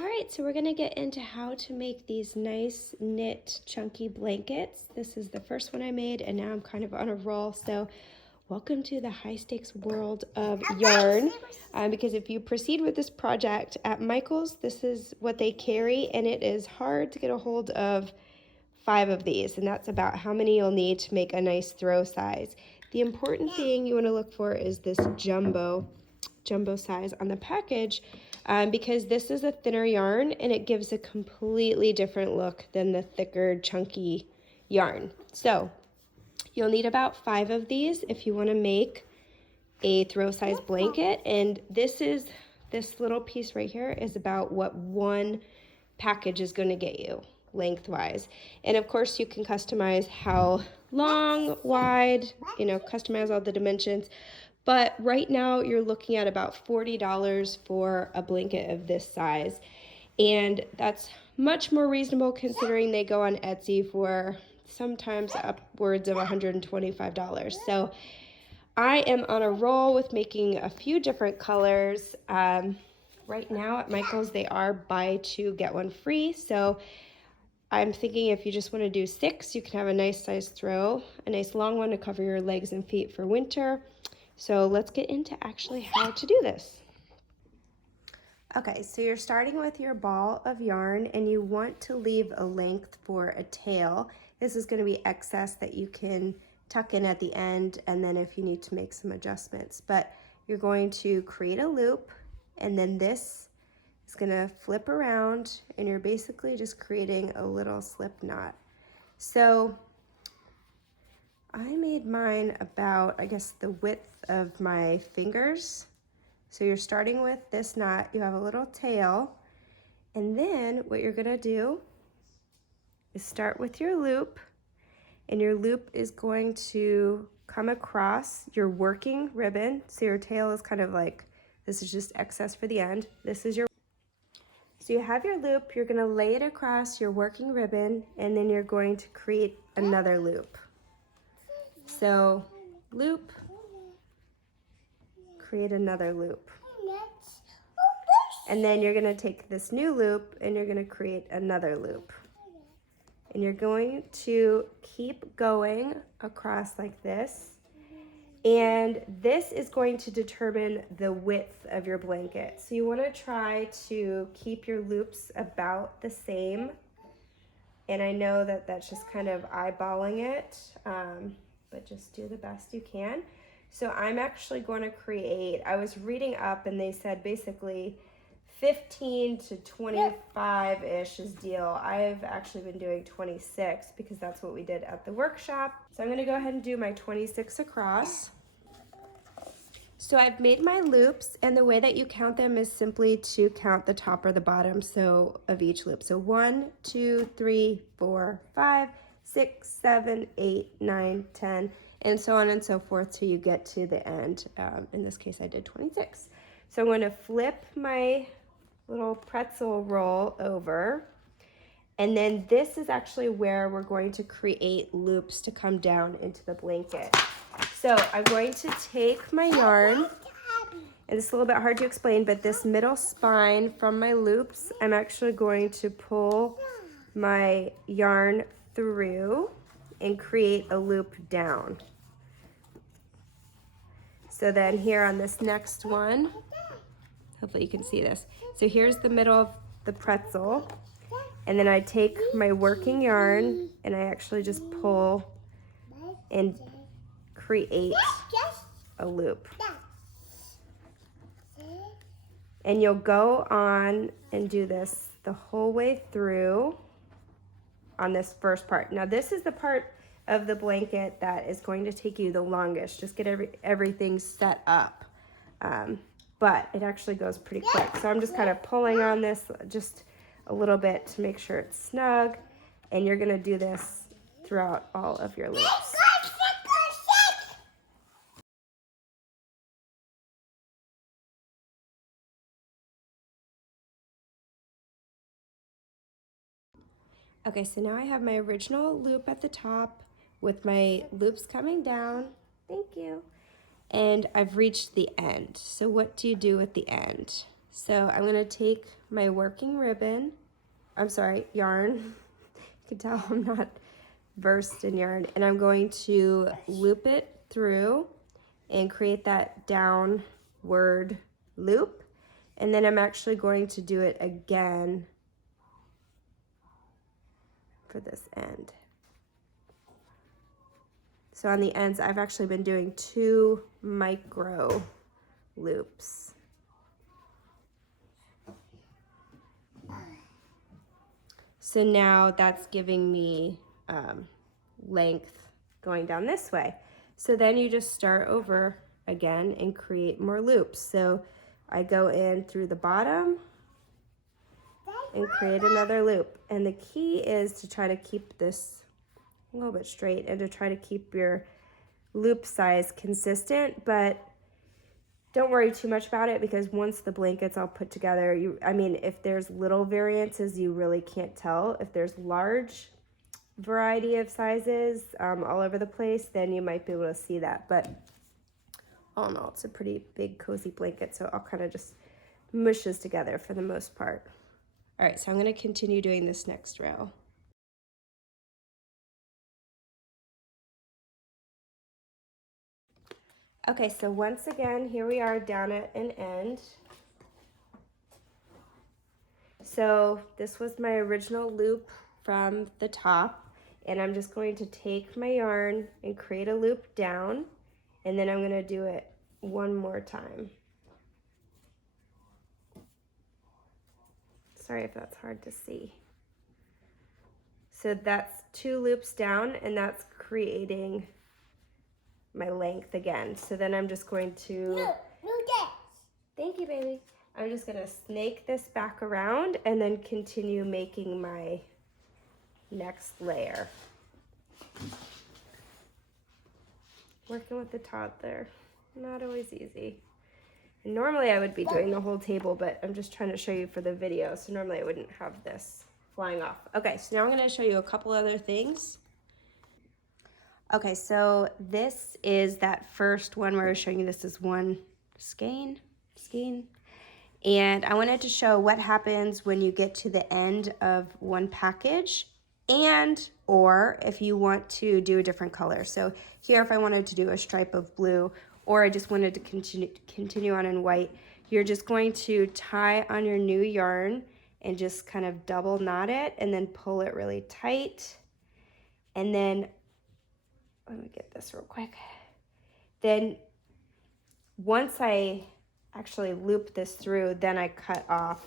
All right, so we're gonna get into how to make these nice knit chunky blankets. This is the first one I made and now I'm kind of on a roll. So welcome to the high stakes world of yarn. Because if you proceed with this project at Michael's, this is what they carry and it is hard to get a hold of 5 of these, and that's about how many you'll need to make a nice throw size. The important thing you want to look for is this jumbo size on the package, because this is a thinner yarn and it gives a completely different look than the thicker chunky yarn. So you'll need about 5 of these if you want to make a throw size blanket, and this little piece right here is about what one package is going to get you lengthwise. And of course you can customize how long, wide, customize all the dimensions. But right now you're looking at about $40 for a blanket of this size. And that's much more reasonable considering they go on Etsy for sometimes upwards of $125. So I am on a roll with making a few different colors. Right now at Michael's they are buy 2 get 1 free. So I'm thinking if you just want to do 6, you can have a nice size throw, a nice long one to cover your legs and feet for winter. So let's get into actually how to do this. Okay, so you're starting with your ball of yarn and you want to leave a length for a tail. This is going to be excess that you can tuck in at the end, and then if you need to make some adjustments. But you're going to create a loop, and then this is going to flip around, and you're basically just creating a little slip knot. So I made mine about, I guess, the width of my fingers. So you're starting with this knot, you have a little tail, and then what you're gonna do is start with your loop, and your loop is going to come across your working ribbon. So your tail is kind of like, this is just excess for the end. So you have your loop, you're gonna lay it across your working ribbon, and then you're going to create another loop. So loop, create another loop. And then you're gonna take this new loop and you're gonna create another loop. And you're going to keep going across like this. And this is going to determine the width of your blanket. So you want to try to keep your loops about the same. And I know that that's just kind of eyeballing it, but just do the best you can. So I'm actually going to create, I was reading up and they said basically 15 to 25-ish is deal. I've actually been doing 26 because that's what we did at the workshop. So I'm going to go ahead and do my 26 across. So I've made my loops, and the way that you count them is simply to count the top or the bottom of each loop. So 1, 2, 3, 4, 5, 6, 7, 8, 9, 10, and so on and so forth till you get to the end. In this case, I did 26. So I'm going to flip my little pretzel roll over, and then this is actually where we're going to create loops to come down into the blanket. So I'm going to take my yarn, and it's a little bit hard to explain, but this middle spine from my loops, I'm actually going to pull my yarn through and create a loop down. So then here on this next one, hopefully you can see this. So here's the middle of the pretzel, and then I take my working yarn and I actually just pull and create a loop. And you'll go on and do this the whole way through on this first part. Now this is the part of the blanket that is going to take you the longest. Just get everything set up. But it actually goes pretty quick. So I'm just kind of pulling on this just a little bit to make sure it's snug. And you're gonna do this throughout all of your loops. Okay, so now I have my original loop at the top with my loops coming down. Thank you. And I've reached the end. So what do you do at the end? So I'm gonna take my working ribbon, yarn. You can tell I'm not versed in yarn, and I'm going to loop it through and create that downward loop. And then I'm actually going to do it again for this end. So on the ends, I've actually been doing 2 micro loops. So now that's giving me length going down this way. So then you just start over again and create more loops. So I go in through the bottom and create another loop. And the key is to try to keep this a little bit straight and to try to keep your loop size consistent, but don't worry too much about it, because once the blanket's all put together, if there's little variances, you really can't tell. If there's large variety of sizes all over the place, then you might be able to see that. But all in all, it's a pretty big, cozy blanket, so it all kind of just mushes together for the most part. All right, so I'm going to continue doing this next row. Okay, so once again, here we are down at an end. So this was my original loop from the top, and I'm just going to take my yarn and create a loop down, and then I'm going to do it one more time. Sorry if that's hard to see. So that's 2 loops down, and that's creating my length again. So then I'm just going to, thank you, baby. I'm just gonna snake this back around and then continue making my next layer. Working with the toddler, not always easy. And normally I would be doing the whole table, but I'm just trying to show you for the video. So normally I wouldn't have this flying off. Okay, so now I'm gonna show you a couple other things. Okay, so this is that first one where I was showing you this is one skein. And I wanted to show what happens when you get to the end of one package, and or if you want to do a different color. So here, if I wanted to do a stripe of blue, or I just wanted to continue on in white, you're just going to tie on your new yarn and just kind of double knot it and then pull it really tight. And then, let me get this real quick. Then once I actually loop this through, then I cut off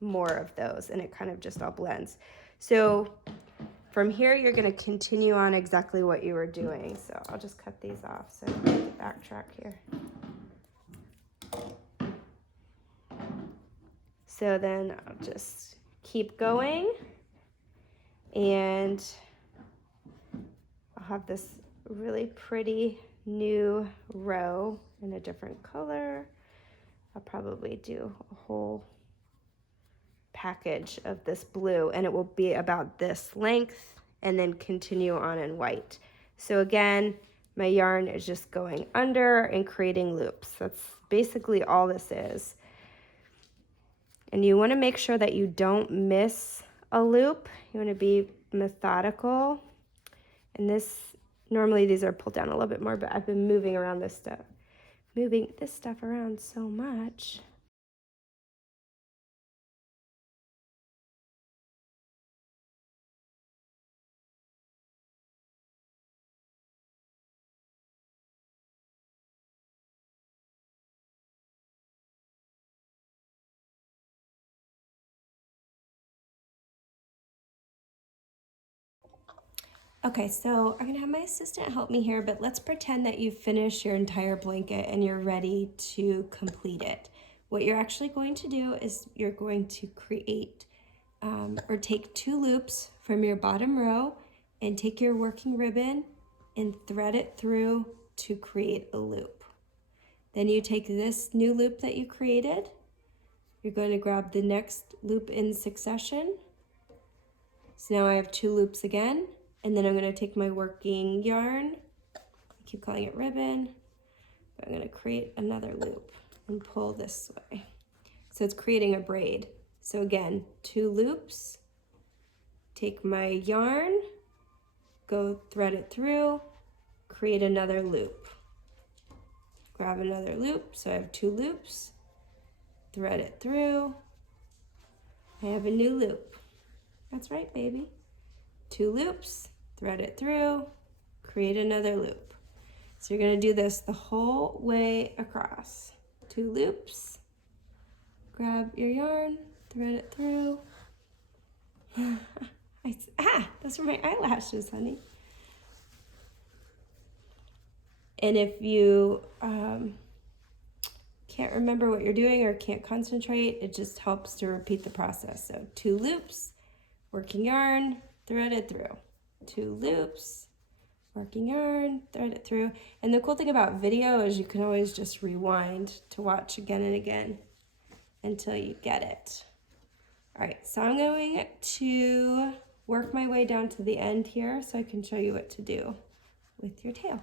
more of those and it kind of just all blends. So from here, you're gonna continue on exactly what you were doing. So I'll just cut these off so I don't have to backtrack here. So then I'll just keep going, and I'll have this really pretty new row in a different color. I'll probably do a whole package of this blue, and it will be about this length and then continue on in white. So again, my yarn is just going under and creating loops. That's basically all this is. And you want to make sure that you don't miss a loop. You want to be methodical. And this, normally these are pulled down a little bit more, but I've been moving this stuff around so much. Okay, so I'm gonna have my assistant help me here, but let's pretend that you've finished your entire blanket and you're ready to complete it. What you're actually going to do is you're going to create or take 2 loops from your bottom row and take your working ribbon and thread it through to create a loop. Then you take this new loop that you created, you're going to grab the next loop in succession. So now I have 2 loops again, and then I'm going to take my working yarn, I keep calling it ribbon, but I'm going to create another loop and pull this way. So it's creating a braid. So again, 2 loops, take my yarn, go thread it through, create another loop. Grab another loop, so I have 2 loops, thread it through, I have a new loop. That's right, baby. 2 loops, thread it through, create another loop. So you're gonna do this the whole way across. 2 loops, grab your yarn, thread it through. Those are my eyelashes, honey. And if you can't remember what you're doing or can't concentrate, it just helps to repeat the process. So 2 loops, working yarn, thread it through. 2 loops, working yarn, thread it through. And the cool thing about video is you can always just rewind to watch again and again until you get it. All right, so I'm going to work my way down to the end here so I can show you what to do with your tail.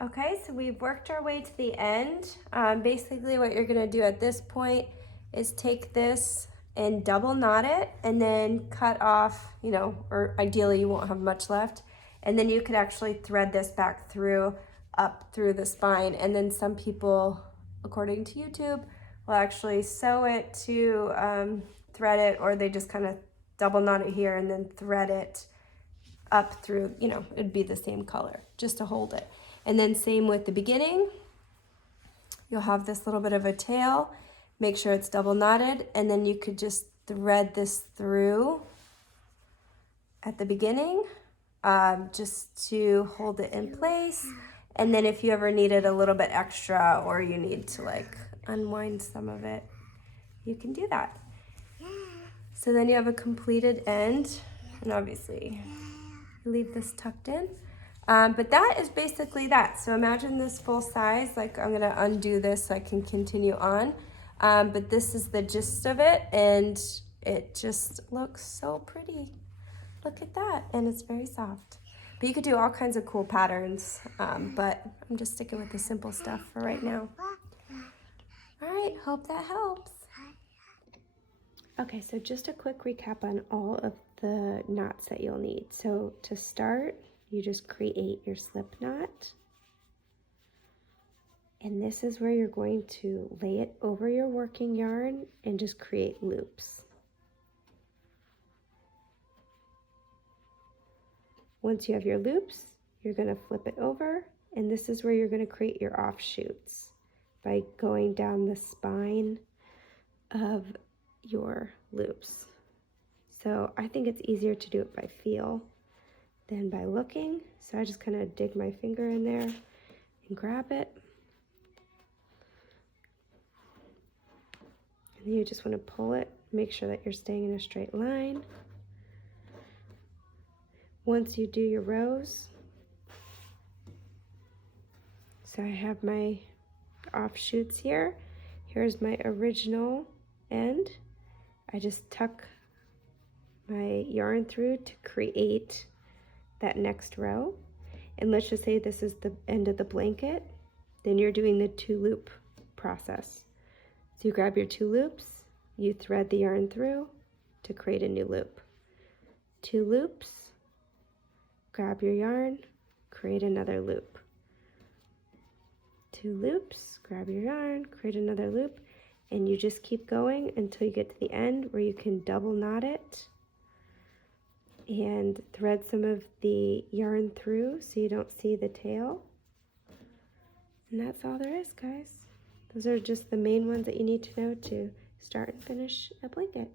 Okay, so we've worked our way to the end. Basically what you're gonna do at this point is take this and double knot it and then cut off, you know, or ideally you won't have much left. And then you could actually thread this back through, up through the spine. And then some people, according to YouTube, will actually sew it to thread it, or they just kind of double knot it here and then thread it up through, you know, it'd be the same color just to hold it. And then same with the beginning. You'll have this little bit of a tail. Make sure it's double knotted, and then you could just thread this through at the beginning just to hold it in place. And then if you ever needed a little bit extra or you need to like unwind some of it, you can do that. So then you have a completed end, and obviously leave this tucked in. But that is basically that. So imagine this full size, like I'm gonna undo this so I can continue on. But this is the gist of it, and it just looks so pretty. Look at that, and it's very soft. But you could do all kinds of cool patterns, but I'm just sticking with the simple stuff for right now. All right, hope that helps. Okay, so just a quick recap on all of the knots that you'll need. So to start, you just create your slip knot. And this is where you're going to lay it over your working yarn and just create loops. Once you have your loops, you're going to flip it over, and this is where you're going to create your offshoots by going down the spine of your loops. So I think it's easier to do it by feel than by looking. So I just kind of dig my finger in there and grab it. And then you just want to pull it, make sure that you're staying in a straight line. Once you do your rows, so I have my offshoots here. Here's my original end. I just tuck my yarn through to create that next row. And let's just say this is the end of the blanket, then you're doing the 2 loop process. So you grab your 2 loops, you thread the yarn through to create a new loop. 2 loops, grab your yarn, create another loop. 2 loops, grab your yarn, create another loop, and you just keep going until you get to the end where you can double knot it and thread some of the yarn through so you don't see the tail. And that's all there is, guys. Those are just the main ones that you need to know to start and finish a blanket.